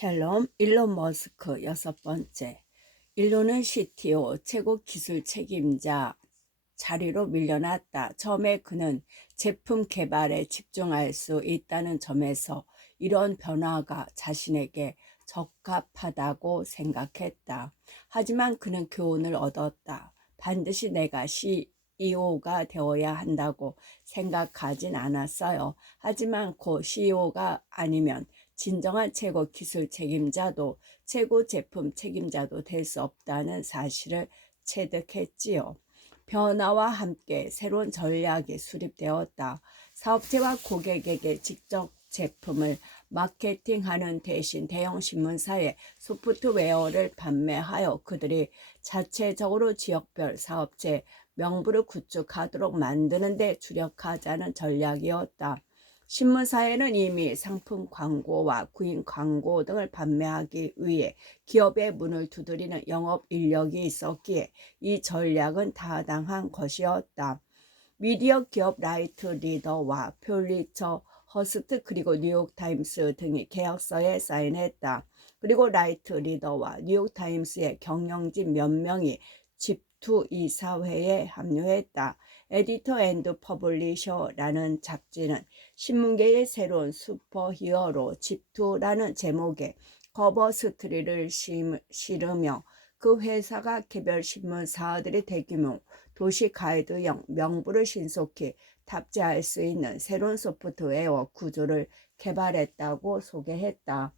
샬롬, 일론 머스크 6번째. 일론은 CTO, 최고 기술 책임자 자리로 밀려났다. 처음에 그는 제품 개발에 집중할 수 있다는 점에서 이런 변화가 자신에게 적합하다고 생각했다. 하지만 그는 교훈을 얻었다. 반드시 내가 CEO가 되어야 한다고 생각하진 않았어요. 하지만 곧 CEO가 아니면 진정한 최고 기술 책임자도 최고 제품 책임자도 될 수 없다는 사실을 체득했지요. 변화와 함께 새로운 전략이 수립되었다. 사업체와 고객에게 직접 제품을 마케팅하는 대신 대형 신문사에 소프트웨어를 판매하여 그들이 자체적으로 지역별 사업체 명부를 구축하도록 만드는 데 주력하자는 전략이었다. 신문사에는 이미 상품 광고와 구인 광고 등을 판매하기 위해 기업의 문을 두드리는 영업 인력이 있었기에 이 전략은 타당한 것이었다. 미디어 기업 라이트 리더와 퓰리처 허스트 그리고 뉴욕타임스 등이 계약서에 사인했다. 그리고 라이트 리더와 뉴욕타임스의 경영진 몇 명이 집투 이사회에 합류했다. 에디터 앤드 퍼블리셔라는 잡지는 신문계의 새로운 슈퍼히어로 집투라는 제목의 커버 스토리를 실으며 그 회사가 개별 신문사들의 대규모 도시 가이드형 명부를 신속히 탑재할 수 있는 새로운 소프트웨어 구조를 개발했다고 소개했다.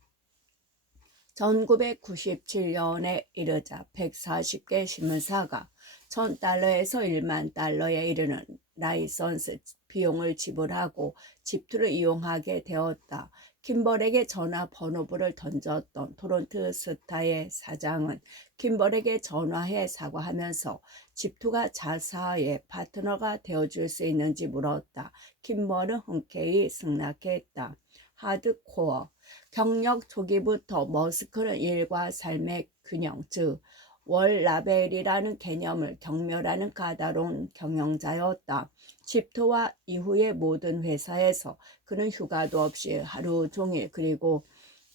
1997년에 이르자 140개 신문사가 $1,000에서 $10,000에 이르는 라이선스 비용을 지불하고 집투를 이용하게 되었다. 킴벌에게 전화번호부를 던졌던 토론토 스타의 사장은 킴벌에게 전화해 사과하면서 집투가 자사의 파트너가 되어줄 수 있는지 물었다. 킴벌은 흔쾌히 승낙했다. 하드코어 경력 초기부터 머스크는 일과 삶의 균형, 즉 월라벨이라는 개념을 경멸하는 까다로운 경영자였다. 집투와 이후의 모든 회사에서 그는 휴가도 없이 하루 종일 그리고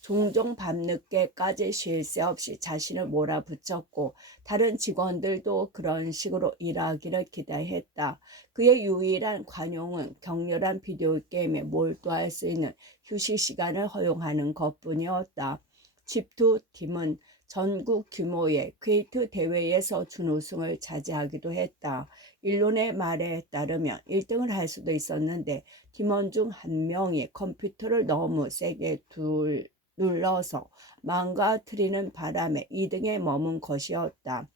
종종 밤늦게까지 쉴 새 없이 자신을 몰아붙였고 다른 직원들도 그런 식으로 일하기를 기대했다. 그의 유일한 관용은 격렬한 비디오 게임에 몰두할 수 있는 휴식 시간을 허용하는 것뿐이었다. 집투 팀은 전국 규모의 퀘이트 대회에서 준우승을 차지하기도 했다. 일론의 말에 따르면 1등을 할 수도 있었는데 팀원 중 한 명이 컴퓨터를 너무 세게 눌러서 망가뜨리는 바람에 2등에 머문 것이었다.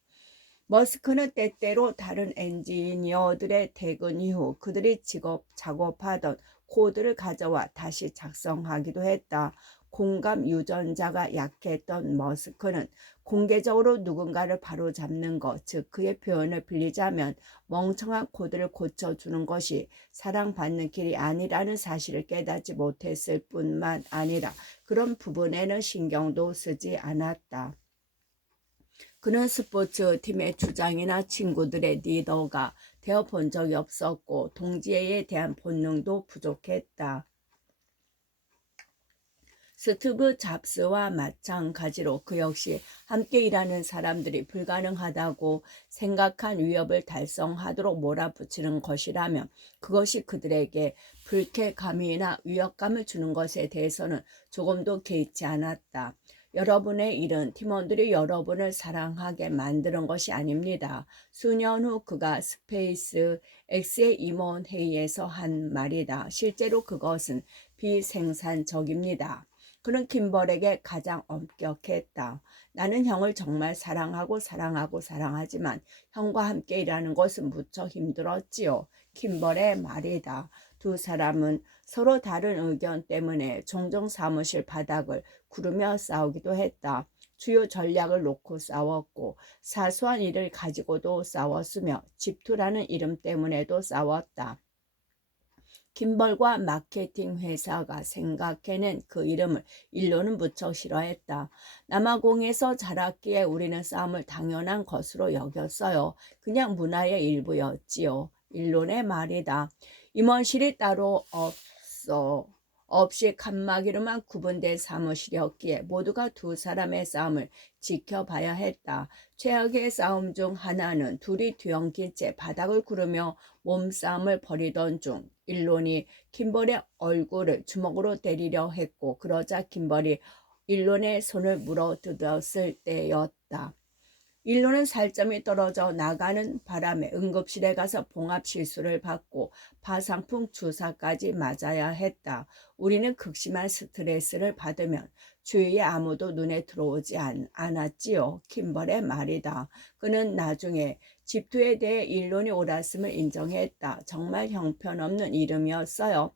머스크는 때때로 다른 엔지니어들의 퇴근 이후 그들이 작업하던 코드를 가져와 다시 작성하기도 했다. 공감 유전자가 약했던 머스크는 공개적으로 누군가를 바로잡는 것, 즉 그의 표현을 빌리자면 멍청한 코드를 고쳐주는 것이 사랑받는 길이 아니라는 사실을 깨닫지 못했을 뿐만 아니라 그런 부분에는 신경도 쓰지 않았다. 그는 스포츠팀의 주장이나 친구들의 리더가 되어본 적이 없었고 동지애에 대한 본능도 부족했다. 스티브 잡스와 마찬가지로 그 역시 함께 일하는 사람들이 불가능하다고 생각한 위협을 달성하도록 몰아붙이는 것이라면 그것이 그들에게 불쾌감이나 위협감을 주는 것에 대해서는 조금도 개의치 않았다. 여러분의 일은 팀원들이 여러분을 사랑하게 만드는 것이 아닙니다. 수년 후 그가 스페이스 X의 임원 회의에서 한 말이다. 실제로 그것은 비생산적입니다. 그는 킴벌에게 가장 엄격했다. 나는 형을 정말 사랑하지만 형과 함께 일하는 것은 무척 힘들었지요. 킴벌의 말이다. 두 사람은 서로 다른 의견 때문에 종종 사무실 바닥을 구르며 싸우기도 했다. 주요 전략을 놓고 싸웠고 사소한 일을 가지고도 싸웠으며 집투라는 이름 때문에도 싸웠다. 킴벌과 마케팅 회사가 생각해낸 그 이름을 일론은 무척 싫어했다. 남아공에서 자랐기에 우리는 싸움을 당연한 것으로 여겼어요. 그냥 문화의 일부였지요. 일론의 말이다. 임원실이 따로 없이 칸막이로만 구분된 사무실이었기에 모두가 두 사람의 싸움을 지켜봐야 했다. 최악의 싸움 중 하나는 둘이 뒤엉킨 채 바닥을 구르며 몸싸움을 벌이던 중 일론이 킴벌의 얼굴을 주먹으로 때리려 했고, 그러자 킴벌이 일론의 손을 물어뜯었을 때였다. 일론은 살점이 떨어져 나가는 바람에 응급실에 가서 봉합 실수를 받고 파상풍 주사까지 맞아야 했다. 우리는 극심한 스트레스를 받으면 주위에 아무도 눈에 들어오지 않았지요. 킴벌의 말이다. 그는 나중에 집투에 대해 일론이 옳았음을 인정했다. 정말 형편없는 이름이었어요.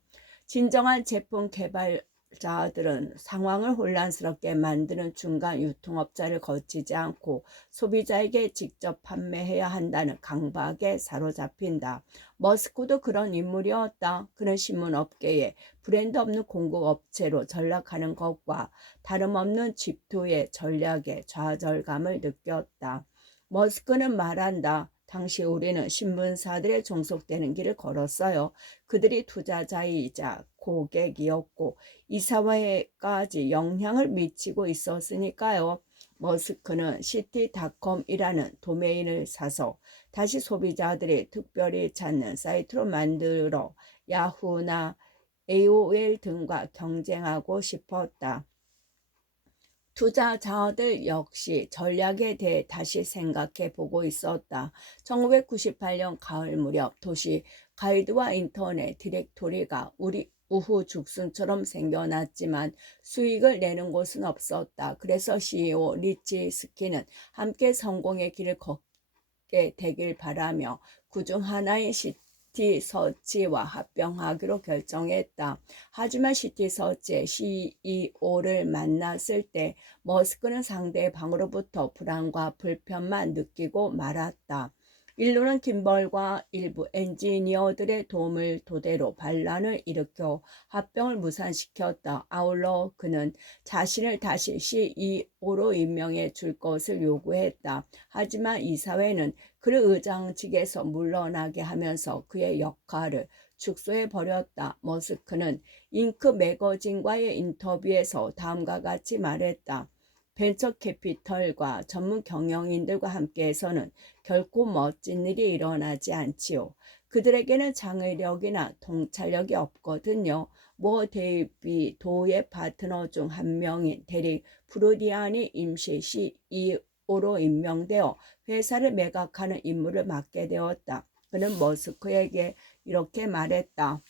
진정한 제품 개발자들은 상황을 혼란스럽게 만드는 중간 유통업자를 거치지 않고 소비자에게 직접 판매해야 한다는 강박에 사로잡힌다. 머스크도 그런 인물이었다. 그는 신문업계에 브랜드 없는 공급업체로 전락하는 것과 다름없는 집투의 전략에 좌절감을 느꼈다. 머스크는 말한다. 당시 우리는 신문사들에 종속되는 길을 걸었어요. 그들이 투자자이자 고객이었고 이사회까지 영향을 미치고 있었으니까요. 머스크는 시티닷컴이라는 도메인을 사서 다시 소비자들이 특별히 찾는 사이트로 만들어 야후나 AOL 등과 경쟁하고 싶었다. 투자자들 역시 전략에 대해 다시 생각해 보고 있었다. 1998년 가을 무렵 도시 가이드와 인터넷 디렉토리가 우리 우후 죽순처럼 생겨났지만 수익을 내는 곳은 없었다. 그래서 CEO 리치 스키는 함께 성공의 길을 걷게 되길 바라며 그중 하나인 시티서치와 합병하기로 결정했다. 하지만 시티서치의 CEO를 만났을 때 머스크는 상대의 방으로부터 불안과 불편만 느끼고 말았다. 일론은 킴벌과 일부 엔지니어들의 도움을 토대로 반란을 일으켜 합병을 무산시켰다. 아울러 그는 자신을 다시 CEO로 임명해 줄 것을 요구했다. 하지만 이사회는 그를 의장직에서 물러나게 하면서 그의 역할을 축소해 버렸다. 머스크는 잉크 매거진과의 인터뷰에서 다음과 같이 말했다. 벤처 캐피털과 전문 경영인들과 함께해서는 결코 멋진 일이 일어나지 않지요. 그들에게는 장의력이나 통찰력이 없거든요. 모 데이비 도의 파트너 중 한 명인 데릭 프루디안이 임시 CEO로 임명되어 회사를 매각하는 임무를 맡게 되었다. 그는 머스크에게 이렇게 말했다.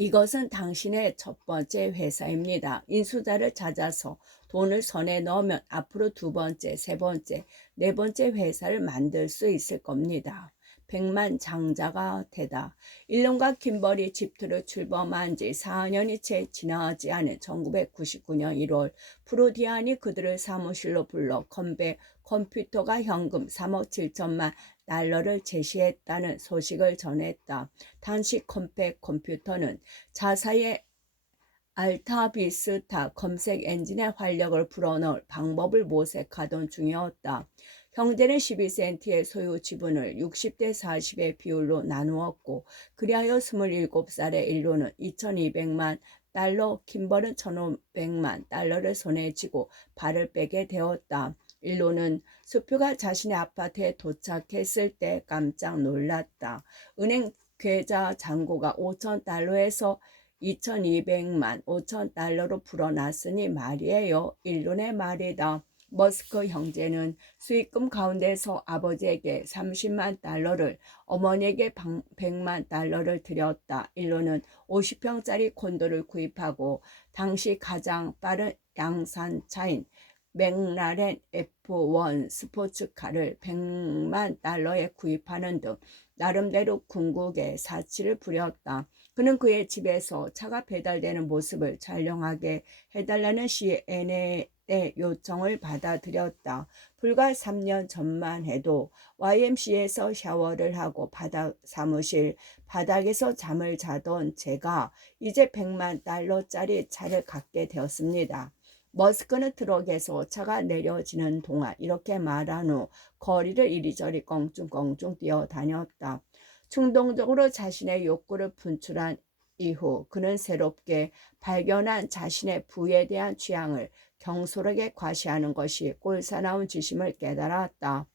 이것은 당신의 첫 번째 회사입니다. 인수자를 찾아서 돈을 손에 넣으면 앞으로 두 번째, 세 번째, 네 번째 회사를 만들 수 있을 겁니다. 백만장자가 되다. 일론과 킴벌이 집투를 출범한 지 4년이 채 지나지 않은 1999년 1월 프로디안이 그들을 사무실로 불러 컴퓨터가 현금 3억 7천만 달러를 제시했다는 소식을 전했다. 당시 컴퓨터는 자사의 알타비스타 검색 엔진에 활력을 불어넣을 방법을 모색하던 중이었다. 형제는 12센트의 소유 지분을 60대 40의 비율로 나누었고, 그리하여 27살의 일론은 2200만 달러, 킴벌은 1500만 달러를 손에 쥐고 발을 빼게 되었다. 일론은 수표가 자신의 아파트에 도착했을 때 깜짝 놀랐다. 은행 계좌 잔고가 5,000달러에서 2200만 5,000달러로 불어났으니 말이에요. 일론의 말이다. 머스크 형제는 수익금 가운데서 아버지에게 30만 달러를, 어머니에게 100만 달러를 드렸다. 일론은 50평짜리 콘도를 구입하고 당시 가장 빠른 양산차인 맥라렌 F1 스포츠카를 100만 달러에 구입하는 등 나름대로 궁극의 사치를 부렸다. 그는 그의 집에서 차가 배달되는 모습을 촬영하게 해달라는 CNN의 요청을 받아들였다. 불과 3년 전만 해도 YMCA에서 샤워를 하고 사무실 바닥에서 잠을 자던 제가 이제 100만 달러짜리 차를 갖게 되었습니다. 머스크는 트럭에서 차가 내려지는 동안 이렇게 말한 후 거리를 이리저리 껑충껑충 뛰어다녔다. 충동적으로 자신의 욕구를 분출한 이후 그는 새롭게 발견한 자신의 부에 대한 취향을 경솔하게 과시하는 것이 꼴사나운 짓임을 깨달았다.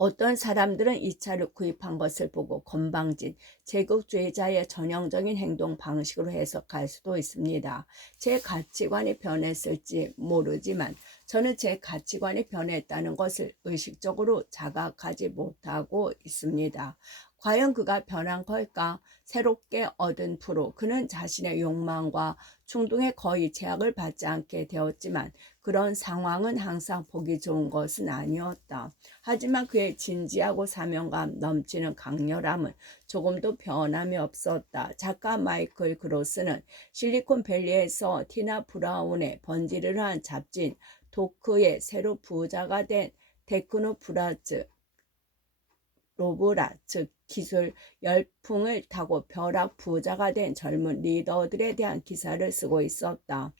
어떤 사람들은 이 차를 구입한 것을 보고 건방진 제국주의자의 전형적인 행동 방식으로 해석할 수도 있습니다. 제 가치관이 변했을지 모르지만 저는 제 가치관이 변했다는 것을 의식적으로 자각하지 못하고 있습니다. 과연 그가 변한 걸까? 새롭게 얻은 부로 그는 자신의 욕망과 충동에 거의 제약을 받지 않게 되었지만 그런 상황은 항상 보기 좋은 것은 아니었다. 하지만 그의 진지하고 사명감 넘치는 강렬함은 조금도 변함이 없었다. 작가 마이클 그로스는 실리콘밸리에서 티나 브라운의 번지르르한 잡지인 도크의 새로 부자가 된 테크노 브라즈 로브라, 즉 기술 열풍을 타고 벼락 부자가 된 젊은 리더들에 대한 기사를 쓰고 있었다.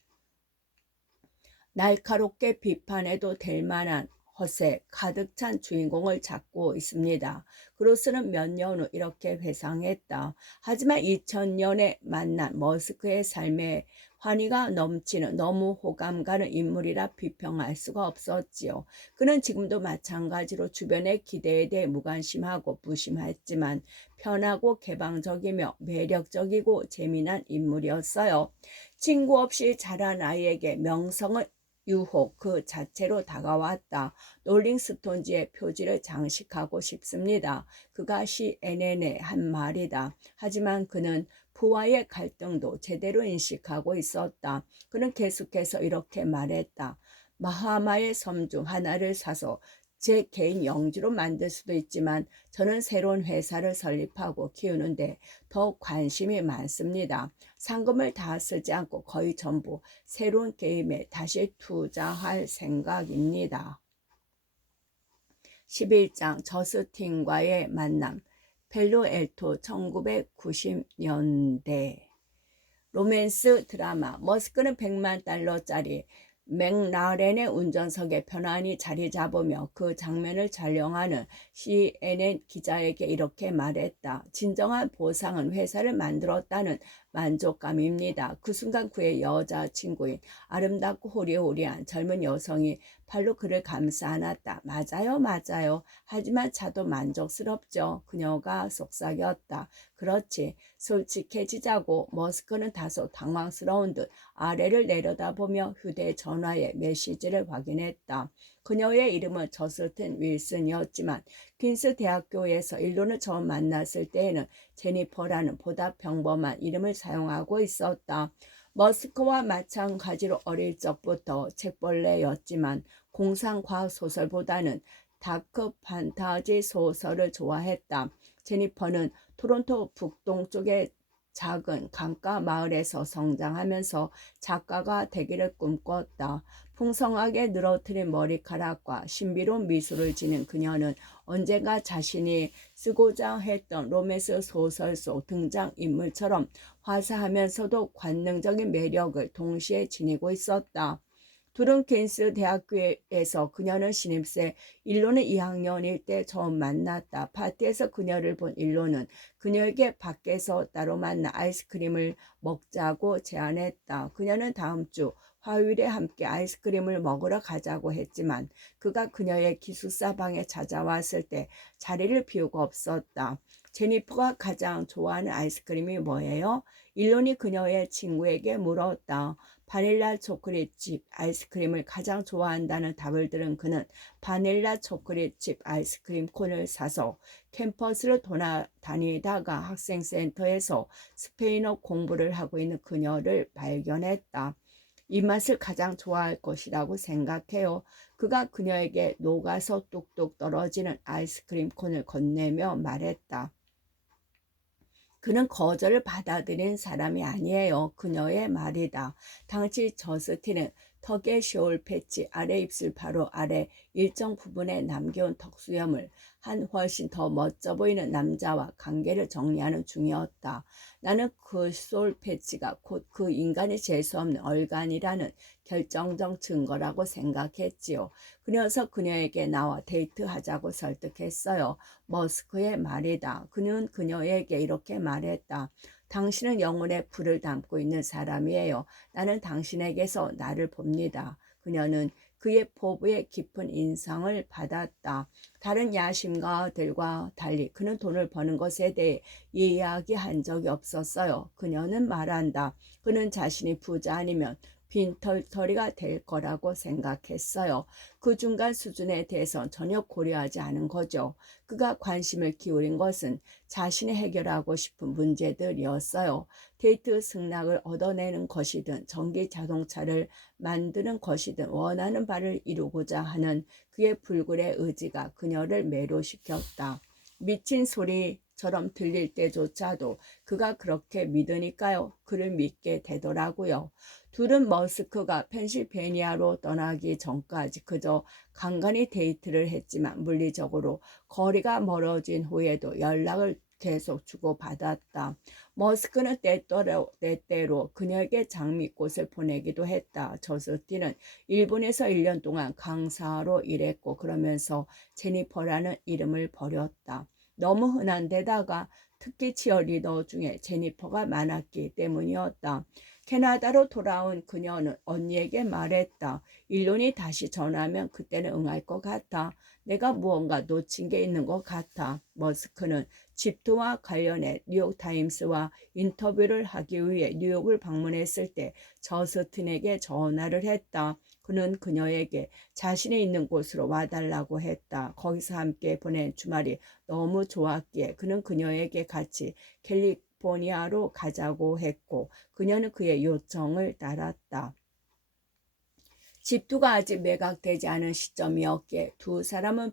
날카롭게 비판해도 될 만한 허세 가득 찬 주인공을 찾고 있습니다. 그로스는 몇 년 후 이렇게 회상했다. 하지만 2000년에 만난 머스크의 삶에 환희가 넘치는 너무 호감 가는 인물이라 비평할 수가 없었지요. 그는 지금도 마찬가지로 주변의 기대에 대해 무관심하고 무심했지만 편하고 개방적이며 매력적이고 재미난 인물이었어요. 친구 없이 자란 아이에게 명성은 유혹 그 자체로 다가왔다. 롤링스톤즈의 표지를 장식하고 싶습니다. 그가 CNN에 한 말이다. 하지만 그는 부와의 갈등도 제대로 인식하고 있었다. 그는 계속해서 이렇게 말했다. 마하마의 섬 중 하나를 사서 제 개인 영지로 만들 수도 있지만 저는 새로운 회사를 설립하고 키우는데 더 관심이 많습니다. 상금을 다 쓰지 않고 거의 전부 새로운 게임에 다시 투자할 생각입니다. 11장 저스틴과의 만남. 펠로엘토 1990년대 로맨스 드라마. 머스크는 100만 달러짜리 맥라렌의 운전석에 편안히 자리 잡으며 그 장면을 촬영하는 CNN 기자에게 이렇게 말했다. 진정한 보상은 회사를 만들었다는 만족감입니다. 그 순간 그의 여자친구인 아름답고 호리호리한 젊은 여성이 팔로 그를 감싸 안았다. 맞아요, 맞아요. 하지만 차도 만족스럽죠. 그녀가 속삭였다. 그렇지. 솔직해지자고. 머스크는 다소 당황스러운 듯 아래를 내려다보며 휴대전화의 메시지를 확인했다. 그녀의 이름은 저스틴 윌슨이었지만 퀸스 대학교에서 일론을 처음 만났을 때에는 제니퍼라는 보다 평범한 이름을 사용하고 있었다. 머스크와 마찬가지로 어릴 적부터 책벌레였지만 공상과학 소설보다는 다크 판타지 소설을 좋아했다. 제니퍼는 토론토 북동쪽의 작은 강가 마을에서 성장하면서 작가가 되기를 꿈꿨다. 풍성하게 늘어뜨린 머리카락과 신비로운 미소를 지닌 그녀는 언젠가 자신이 쓰고자 했던 로맨스 소설 속 등장인물처럼 화사하면서도 관능적인 매력을 동시에 지니고 있었다. 둘은 퀸스 대학교에서 그녀는 신입생 일론은 2학년일 때 처음 만났다. 파티에서 그녀를 본 일론은 그녀에게 밖에서 따로 만나 아이스크림을 먹자고 제안했다. 그녀는 다음 주 화요일에 함께 아이스크림을 먹으러 가자고 했지만 그가 그녀의 기숙사 방에 찾아왔을 때 자리를 비우고 없었다. 제니퍼가 가장 좋아하는 아이스크림이 뭐예요? 일론이 그녀의 친구에게 물었다. 바닐라 초콜릿 칩 아이스크림을 가장 좋아한다는 답을 들은 그는 바닐라 초콜릿 칩 아이스크림 콘을 사서 캠퍼스를 돌아다니다가 학생센터에서 스페인어 공부를 하고 있는 그녀를 발견했다. 이 맛을 가장 좋아할 것이라고 생각해요. 그가 그녀에게 녹아서 뚝뚝 떨어지는 아이스크림 콘을 건네며 말했다. 그는 거절을 받아들인 사람이 아니에요. 그녀의 말이다. 당시 저스틴은 턱의 셔울 패치 아래 입술 바로 아래 일정 부분에 남겨온 턱수염을 한 훨씬 더 멋져 보이는 남자와 관계를 정리하는 중이었다. 나는 그 셔울 패치가 곧 그 인간이 재수 없는 얼간이라는 결정적 증거라고 생각했지요. 그래서 그녀에게 나와 데이트하자고 설득했어요. 머스크의 말이다. 그는 그녀에게 이렇게 말했다. 당신은 영혼에 불을 담고 있는 사람이에요. 나는 당신에게서 나를 봅니다. 그녀는 그의 포부에 깊은 인상을 받았다. 다른 야심가들과 달리 그는 돈을 버는 것에 대해 이야기한 적이 없었어요. 그녀는 말한다. 그는 자신이 부자 아니면 빈털터리가 될 거라고 생각했어요. 그 중간 수준에 대해서 전혀 고려하지 않은 거죠. 그가 관심을 기울인 것은 자신이 해결하고 싶은 문제들이었어요. 데이트 승낙을 얻어내는 것이든 전기 자동차를 만드는 것이든 원하는 바를 이루고자 하는 그의 불굴의 의지가 그녀를 매료시켰다. 미친 소리처럼 들릴 때조차도 그가 그렇게 믿으니까요. 그를 믿게 되더라고요. 둘은 머스크가 펜실베니아로 떠나기 전까지 그저 간간히 데이트를 했지만 물리적으로 거리가 멀어진 후에도 연락을 계속 주고받았다. 머스크는 때때로 그녀에게 장미꽃을 보내기도 했다. 저스틴은 일본에서 1년 동안 강사로 일했고 그러면서 제니퍼라는 이름을 버렸다. 너무 흔한 데다가 특히 치어리더 중에 제니퍼가 많았기 때문이었다. 캐나다로 돌아온 그녀는 언니에게 말했다. 일론이 다시 전화하면 그때는 응할 것 같아. 내가 무언가 놓친 게 있는 것 같아. 머스크는 집투와 관련해 뉴욕타임스와 인터뷰를 하기 위해 뉴욕을 방문했을 때 저스틴에게 전화를 했다. 그는 그녀에게 자신이 있는 곳으로 와달라고 했다. 거기서 함께 보낸 주말이 너무 좋았기에 그는 그녀에게 같이 캘리포니아로 가자고 했고 그녀는 그의 요청을 따랐다. 집투가 아직 매각되지 않은 시점이었기에 두 사람은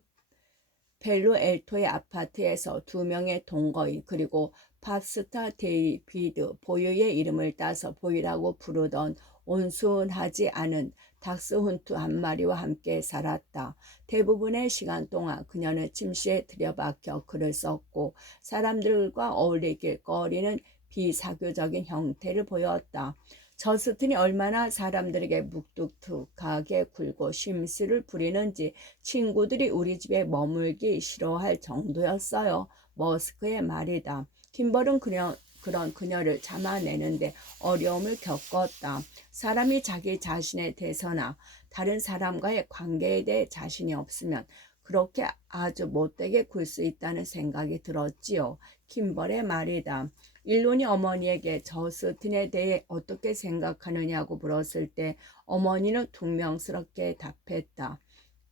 펠로엘토의 아파트에서 2명의 동거인 그리고 팝스타 데이비드 보이의 이름을 따서 보이라고 부르던 온순하지 않은 닥스훈트 한 마리와 함께 살았다. 대부분의 시간 동안 그녀는 침실에 들여박혀 글을 썼고 사람들과 어울리길 꺼리는 비사교적인 형태를 보였다. 저스틴이 얼마나 사람들에게 묵뚝뚝하게 굴고 심술을 부리는지 친구들이 우리 집에 머물기 싫어할 정도였어요. 머스크의 말이다. 킴벌은 그런 그녀를 참아내는데 어려움을 겪었다. 사람이 자기 자신에 대해서나 다른 사람과의 관계에 대해 자신이 없으면 그렇게 아주 못되게 굴 수 있다는 생각이 들었지요. 킴벌의 말이다. 일론이 어머니에게 저스틴에 대해 어떻게 생각하느냐고 물었을 때 어머니는 퉁명스럽게 답했다.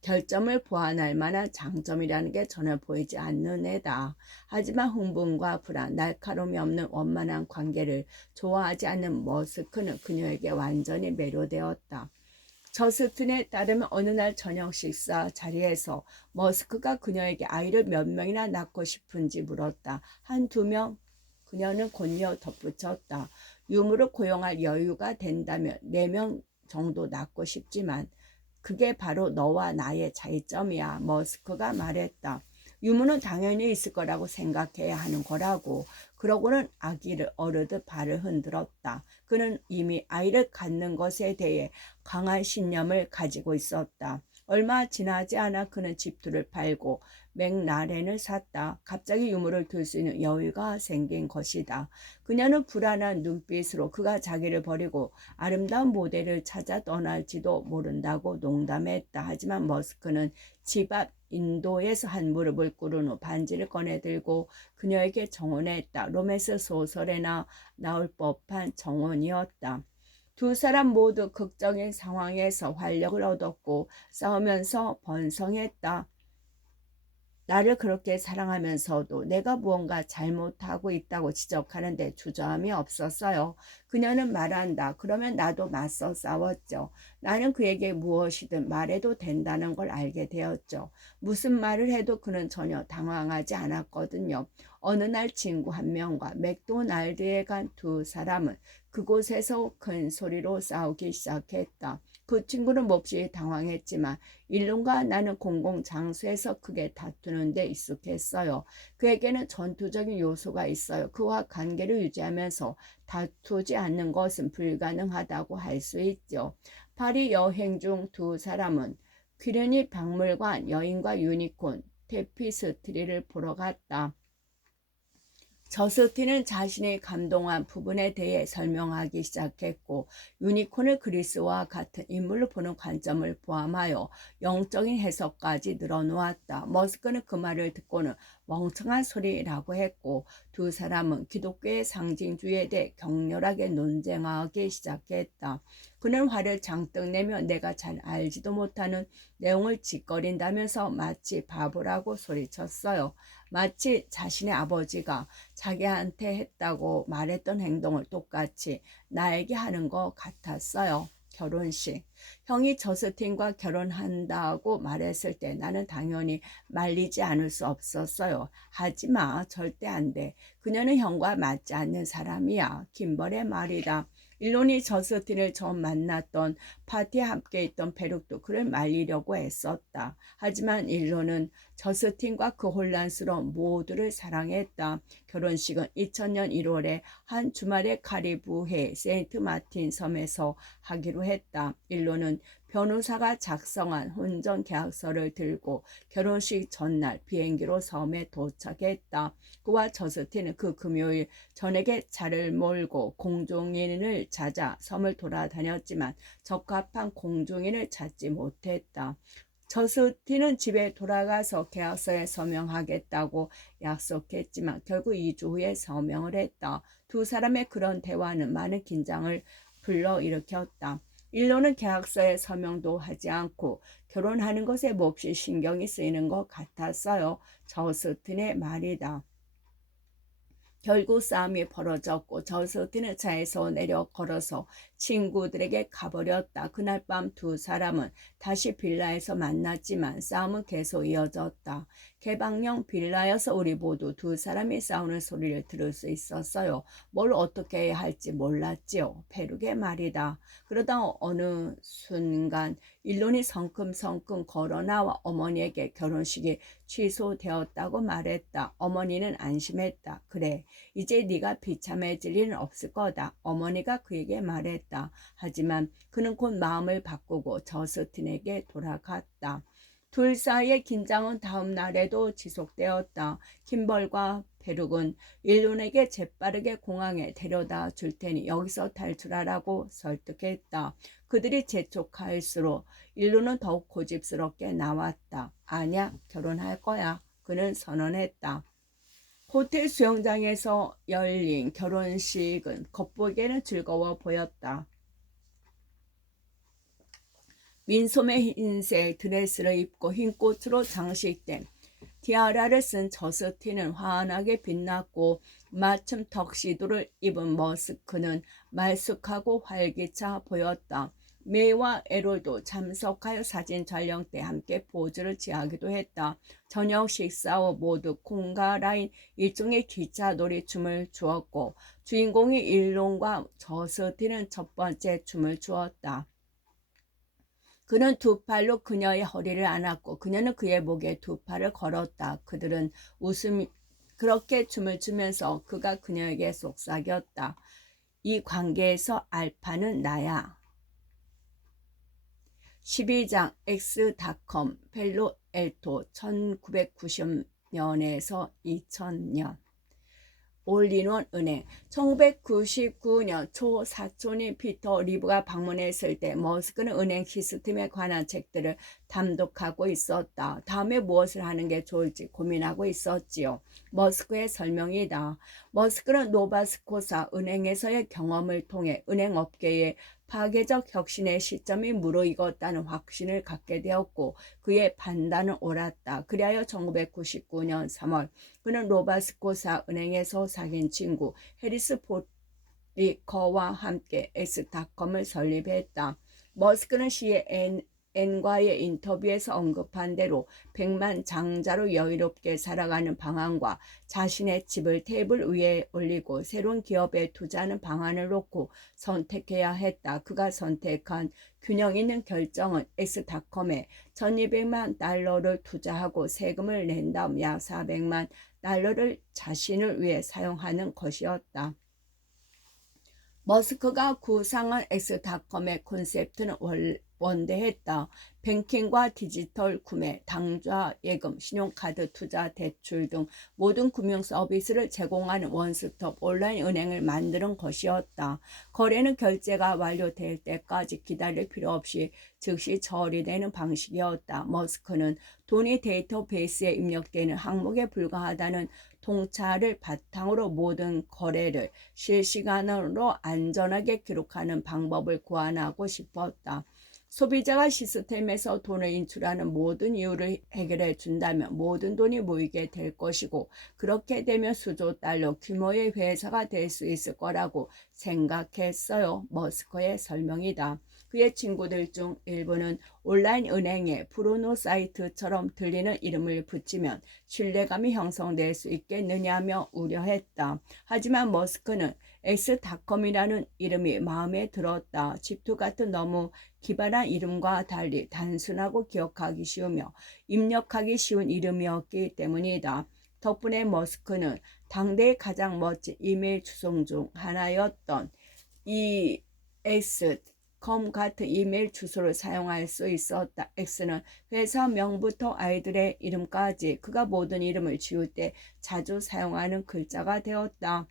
결점을 보완할 만한 장점이라는 게 전혀 보이지 않는 애다. 하지만 흥분과 불안, 날카로움이 없는 원만한 관계를 좋아하지 않는 머스크는 그녀에게 완전히 매료되었다. 저스틴에 따르면 어느 날 저녁 식사 자리에서 머스크가 그녀에게 아이를 몇 명이나 낳고 싶은지 물었다. 1~2명? 그녀는 곧이어 덧붙였다. 유무를 고용할 여유가 된다면 4명 정도 낳고 싶지만 그게 바로 너와 나의 차이점이야. 머스크가 말했다. 유무는 당연히 있을 거라고 생각해야 하는 거라고. 그러고는 아기를 어르듯 발을 흔들었다. 그는 이미 아이를 갖는 것에 대해 강한 신념을 가지고 있었다. 얼마 지나지 않아 그는 집투를 팔고 맥라렌을 샀다. 갑자기 유무를 둘 수 있는 여유가 생긴 것이다. 그녀는 불안한 눈빛으로 그가 자기를 버리고 아름다운 모델을 찾아 떠날지도 모른다고 농담했다. 하지만 머스크는 집 앞 인도에서 한 무릎을 꿇은 후 반지를 꺼내들고 그녀에게 정언했다. 로맨스 소설에나 나올 법한 정언이었다. 두 사람 모두 극적인 상황에서 활력을 얻었고 싸우면서 번성했다. 나를 그렇게 사랑하면서도 내가 무언가 잘못하고 있다고 지적하는데 주저함이 없었어요. 그녀는 말한다. 그러면 나도 맞서 싸웠죠. 나는 그에게 무엇이든 말해도 된다는 걸 알게 되었죠. 무슨 말을 해도 그는 전혀 당황하지 않았거든요. 어느 날 친구 한 명과 맥도날드에 간 두 사람은 그곳에서 큰 소리로 싸우기 시작했다. 그 친구는 몹시 당황했지만 일론과 나는 공공장소에서 크게 다투는 데 익숙했어요. 그에게는 전투적인 요소가 있어요. 그와 관계를 유지하면서 다투지 않는 것은 불가능하다고 할 수 있죠. 파리 여행 중 두 사람은 퀴르니 박물관, 여인과 유니콘, 테피스트리를 보러 갔다. 저스틴은 자신이 감동한 부분에 대해 설명하기 시작했고 유니콘을 그리스와 같은 인물로 보는 관점을 포함하여 영적인 해석까지 늘어놓았다. 머스크는 그 말을 듣고는 멍청한 소리라고 했고 두 사람은 기독교의 상징주의에 대해 격렬하게 논쟁하기 시작했다. 그는 화를 장뜩 내며 내가 잘 알지도 못하는 내용을 짓거린다면서 마치 바보라고 소리쳤어요. 마치 자신의 아버지가 자기한테 했다고 말했던 행동을 똑같이 나에게 하는 것 같았어요. 결혼식. 형이 저스틴과 결혼한다고 말했을 때 나는 당연히 말리지 않을 수 없었어요. 하지마, 절대 안 돼. 그녀는 형과 맞지 않는 사람이야. 김벌의 말이다. 일론이 저스틴을 처음 만났던 파티에 함께 있던 베룩도 그를 말리려고 했었다. 하지만 일론은 저스틴과 그 혼란스러운 모두를 사랑했다. 결혼식은 2000년 1월에 한 주말에 카리브해 세인트 마틴 섬에서 하기로 했다. 일론은 변호사가 작성한 혼전 계약서를 들고 결혼식 전날 비행기로 섬에 도착했다. 그와 저스틴은 그 금요일 저녁에 차를 몰고 공중인을 찾아 섬을 돌아다녔지만 적합한 공중인을 찾지 못했다. 저스틴은 집에 돌아가서 계약서에 서명하겠다고 약속했지만 결국 2주 후에 서명을 했다. 두 사람의 그런 대화는 많은 긴장을 불러일으켰다. 일론은 계약서에 서명도 하지 않고 결혼하는 것에 몹시 신경이 쓰이는 것 같았어요. 저스틴의 말이다. 결국 싸움이 벌어졌고 저스틴은 차에서 내려 걸어서 친구들에게 가버렸다. 그날 밤 두 사람은 다시 빌라에서 만났지만 싸움은 계속 이어졌다. 개방형 빌라여서 우리 모두 두 사람이 싸우는 소리를 들을 수 있었어요. 뭘 어떻게 해야 할지 몰랐지요. 페룩의 말이다. 그러다 어느 순간 일론이 성큼성큼 걸어나와 어머니에게 결혼식이 취소되었다고 말했다. 어머니는 안심했다. 그래, 이제 네가 비참해질 일은 없을 거다. 어머니가 그에게 말했다. 하지만 그는 곧 마음을 바꾸고 저스틴에게 돌아갔다. 둘 사이의 긴장은 다음 날에도 지속되었다. 킴벌과 베룩은 일론에게 재빠르게 공항에 데려다 줄 테니 여기서 탈출하라고 설득했다. 그들이 재촉할수록 일론은 더욱 고집스럽게 나왔다. 아니야, 결혼할 거야. 그는 선언했다. 호텔 수영장에서 열린 결혼식은 겉보기에는 즐거워 보였다. 민소매 흰색 드레스를 입고 흰 꽃으로 장식된 티아라를 쓴 저스틴은 환하게 빛났고 마침 턱시도를 입은 머스크는 말쑥하고 활기차 보였다. 메이와 에롤도 참석하여 사진 촬영 때 함께 포즈를 취하기도 했다. 저녁 식사 후 모두 콩가라인 일종의 기차 놀이춤을 추었고 주인공이 일론과 저스틴은 첫 번째 춤을 추었다. 그는 두 팔로 그녀의 허리를 안았고 그녀는 그의 목에 두 팔을 걸었다. 그들은 그렇게 춤을 추면서 그가 그녀에게 속삭였다. 이 관계에서 알파는 나야. 12장 X.com 펠로 엘토 1990년에서 2000년 올인원 은행 1999년 초 사촌인 피터 리브가 방문했을 때 머스크는 은행 시스템에 관한 책들을 담독하고 있었다. 다음에 무엇을 하는 게 좋을지 고민하고 있었지요. 머스크의 설명이다. 머스크는 노바스코사 은행에서의 경험을 통해 은행업계의 파괴적 혁신의 시점이 무르익었다는 확신을 갖게 되었고 그의 판단은 옳았다. 그리하여 1999년 3월 그는 로바스코사 은행에서 사귄 친구 해리스 포리커와 함께 X닷컴을 설립했다. 머스크는 CNN과의 인터뷰에서 언급한 대로 100만 장자로 여유롭게 살아가는 방안과 자신의 집을 테이블 위에 올리고 새로운 기업에 투자하는 방안을 놓고 선택해야 했다. 그가 선택한 균형 있는 결정은 X닷컴에 1200만 달러를 투자하고 세금을 낸 다음 약 400만 달러를 자신을 위해 사용하는 것이었다. 머스크가 구상한 X닷컴의 콘셉트는 원대했다. 뱅킹과 디지털 구매, 당좌 예금, 신용카드 투자 대출 등 모든 금융 서비스를 제공하는 원스톱 온라인 은행을 만드는 것이었다. 거래는 결제가 완료될 때까지 기다릴 필요 없이 즉시 처리되는 방식이었다. 머스크는 돈이 데이터베이스에 입력되는 항목에 불과하다는 통찰을 바탕으로 모든 거래를 실시간으로 안전하게 기록하는 방법을 고안하고 싶었다. 소비자가 시스템에서 돈을 인출하는 모든 이유를 해결해 준다면 모든 돈이 모이게 될 것이고, 그렇게 되면 수조 달러 규모의 회사가 될 수 있을 거라고 생각했어요. 머스크의 설명이다. 그의 친구들 중 일부는 온라인 은행에 브루노 사이트처럼 들리는 이름을 붙이면 신뢰감이 형성될 수 있겠느냐며 우려했다. 하지만 머스크는 X닷컴이라는 이름이 마음에 들었다. 집투 같은 너무 기발한 이름과 달리 단순하고 기억하기 쉬우며 입력하기 쉬운 이름이었기 때문이다. 덕분에 머스크는 당대의 가장 멋진 이메일 주소 중 하나였던 이 Xcom 같은 이메일 주소를 사용할 수 있었다. X는 회사명부터 아이들의 이름까지 그가 모든 이름을 지울 때 자주 사용하는 글자가 되었다.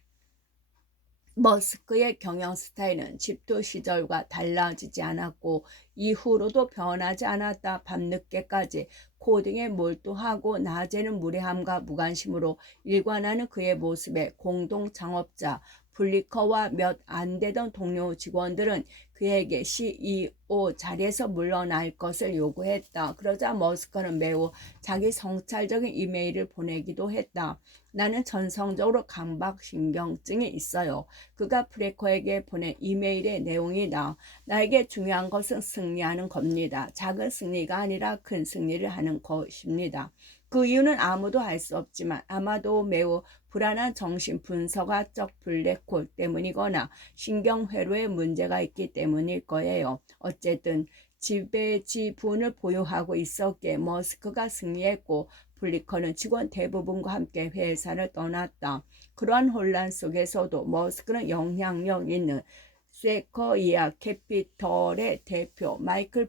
머스크의 경영 스타일은 집투 시절과 달라지지 않았고 이후로도 변하지 않았다. 밤늦게까지 코딩에 몰두하고 낮에는 무례함과 무관심으로 일관하는 그의 모습에 공동 창업자 블리커와 몇 안 되던 동료 직원들은 그에게 CEO 자리에서 물러날 것을 요구했다. 그러자 머스크는 매우 자기 성찰적인 이메일을 보내기도 했다. 나는 전성적으로 강박신경증이 있어요. 그가 프레커에게 보낸 이메일의 내용이다. 나에게 중요한 것은 승리하는 겁니다. 작은 승리가 아니라 큰 승리를 하는 것입니다. 그 이유는 아무도 알 수 없지만 아마도 매우 불안한 정신분석학적 블랙홀 때문이거나 신경회로에 문제가 있기 때문일 거예요. 어쨌든 지배지분을 보유하고 있었기에 머스크가 승리했고 블리커는 직원 대부분과 함께 회사를 떠났다. 그러한 혼란 속에서도 머스크는 영향력 있는 세쿼이아 캐피털의 대표 마이클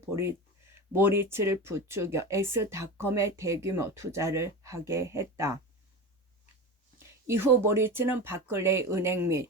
모리츠를 부추겨 X닷컴에 대규모 투자를 하게 했다. 이후 모리츠는 바클레이 은행 및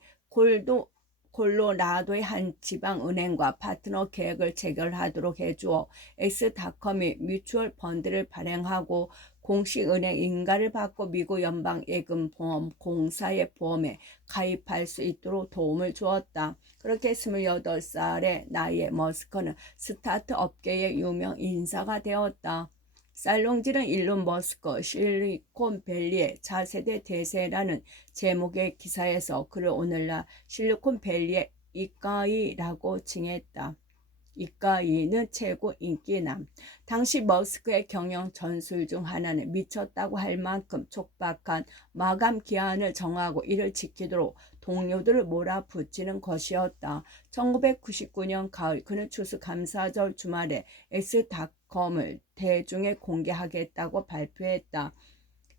콜로라도의 한 지방은행과 파트너 계약을 체결하도록 해주어 X닷컴이 뮤추얼 펀드를 발행하고 공식 은행 인가를 받고 미국 연방예금보험공사의 보험에 가입할 수 있도록 도움을 주었다. 그렇게 28살의 나이에 머스크는 스타트 업계의 유명 인사가 되었다. 살롱지는 일론 머스크 실리콘밸리의 차세대 대세라는 제목의 기사에서 그를 오늘날 실리콘밸리의 이까이라고 칭했다. 이까이는 최고 인기남. 당시 머스크의 경영 전술 중 하나는 미쳤다고 할 만큼 촉박한 마감 기한을 정하고 이를 지키도록 동료들을 몰아붙이는 것이었다. 1999년 가을 그는 추수감사절 주말에 X닷컴을 대중에 공개하겠다고 발표했다.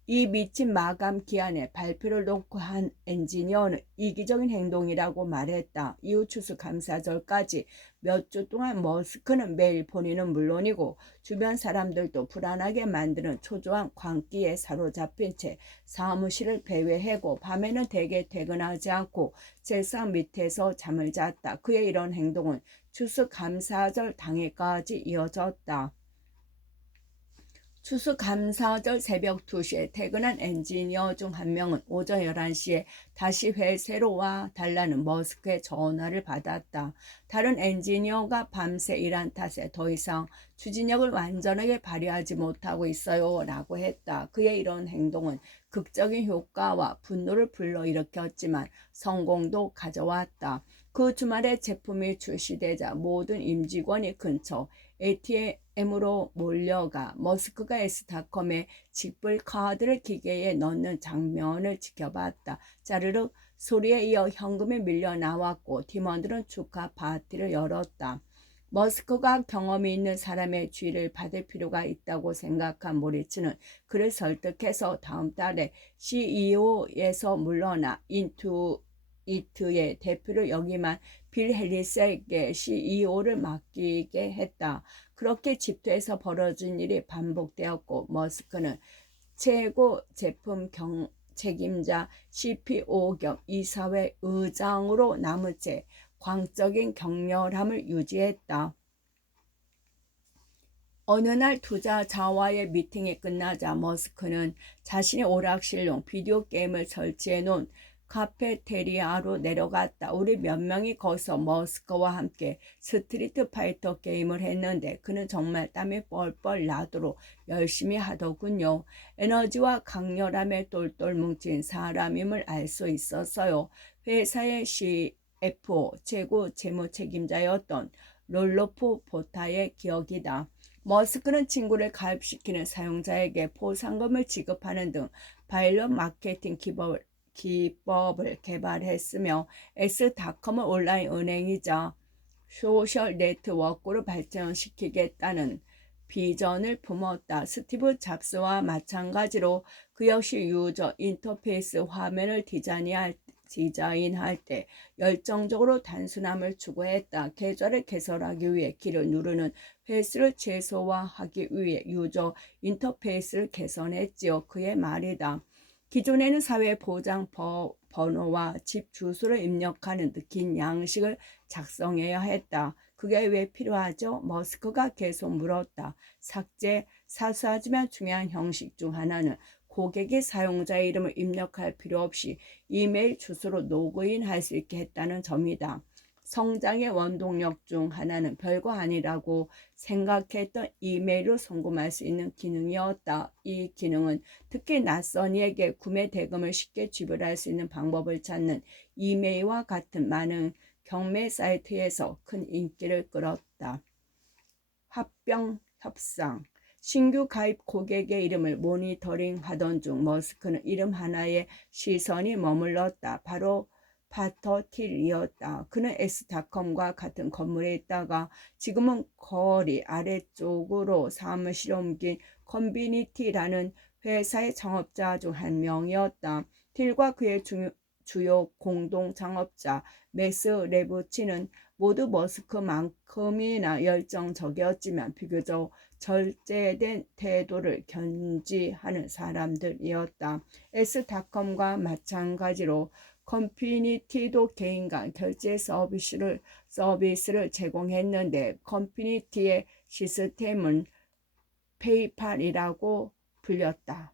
이 미친 마감 기한에 발표를 놓고 한 엔지니어는 이기적인 행동이라고 말했다. 이후 추수감사절까지 몇 주 동안 머스크는 매일 본인은 물론이고 주변 사람들도 불안하게 만드는 초조한 광기에 사로잡힌 채 사무실을 배회하고 밤에는 대개 퇴근하지 않고 책상 밑에서 잠을 잤다. 그의 이런 행동은 추수감사절 당일까지 이어졌다. 추수감사절 새벽 2시에 퇴근한 엔지니어 중 한 명은 오전 11시에 다시 회사로 와 달라는 머스크의 전화를 받았다. 다른 엔지니어가 밤새 일한 탓에 더 이상 추진력을 완전하게 발휘하지 못하고 있어요 라고 했다. 그의 이런 행동은 극적인 효과와 분노를 불러일으켰지만 성공도 가져왔다. 그 주말에 제품이 출시되자 모든 임직원이 근처 ATM으로 몰려가 머스크가 X닷컴에 직불 카드를 기계에 넣는 장면을 지켜봤다. 짜르륵 소리에 이어 현금이 밀려 나왔고 팀원들은 축하 파티를 열었다. 머스크가 경험이 있는 사람의 주의를 받을 필요가 있다고 생각한 모리츠는 그를 설득해서 다음 달에 CEO에서 물러나 인투이트의 대표를 역임한 빌 해리스에게 CEO를 맡기게 했다. 그렇게 집회에서 벌어진 일이 반복되었고 머스크는 최고 제품 책임자 CPO 겸 이사회 의장으로 남은 채 광적인 격렬함을 유지했다. 어느 날 투자자와의 미팅이 끝나자 머스크는 자신의 오락실용 비디오 게임을 설치해 놓은 카페테리아로 내려갔다. 우리 몇 명이 거기서 머스크와 함께 스트리트 파이터 게임을 했는데 그는 정말 땀이 뻘뻘 나도록 열심히 하더군요. 에너지와 강렬함에 똘똘 뭉친 사람임을 알 수 있었어요. 회사의 CFO, 최고 재무 책임자였던 롤로프 보타의 기억이다. 머스크는 친구를 가입시키는 사용자에게 포상금을 지급하는 등 바이럴 마케팅 기법을 개발했으며 S닷컴은 온라인 은행이자 소셜 네트워크로 발전시키겠다는 비전을 품었다. 스티브 잡스와 마찬가지로 그 역시 유저 인터페이스 화면을 디자인할 때 열정적으로 단순함을 추구했다. 계좌를 개설하기 위해 키를 누르는 횟수를 최소화하기 위해 유저 인터페이스를 개선했지요. 그의 말이다. 기존에는 사회보장 번호와 집 주소를 입력하는 긴 양식을 작성해야 했다. 그게 왜 필요하죠? 머스크가 계속 물었다. 삭제, 사소하지만 중요한 형식 중 하나는 고객이 사용자의 이름을 입력할 필요 없이 이메일 주소로 로그인할 수 있게 했다는 점이다. 성장의 원동력 중 하나는 별거 아니라고 생각했던 이메일로 송금할 수 있는 기능이었다. 이 기능은 특히 낯선 이에게 구매 대금을 쉽게 지불할 수 있는 방법을 찾는 이메일과 같은 많은 경매 사이트에서 큰 인기를 끌었다. 합병 협상. 신규 가입 고객의 이름을 모니터링 하던 중 머스크는 이름 하나에 시선이 머물렀다. 바로 파터 틸이었다. 그는 S닷컴과 같은 건물에 있다가 지금은 거리 아래쪽으로 사무실에 옮긴 컨비니티라는 회사의 창업자 중 한 명이었다. 틸과 그의 주요 공동 창업자 맥스 레부치는 모두 머스크만큼이나 열정적이었지만 비교적 절제된 태도를 견지하는 사람들이었다. S닷컴과 마찬가지로 컨피니티도 개인 간 결제 서비스를 제공했는데 컨피니티의 시스템은 페이팔이라고 불렸다.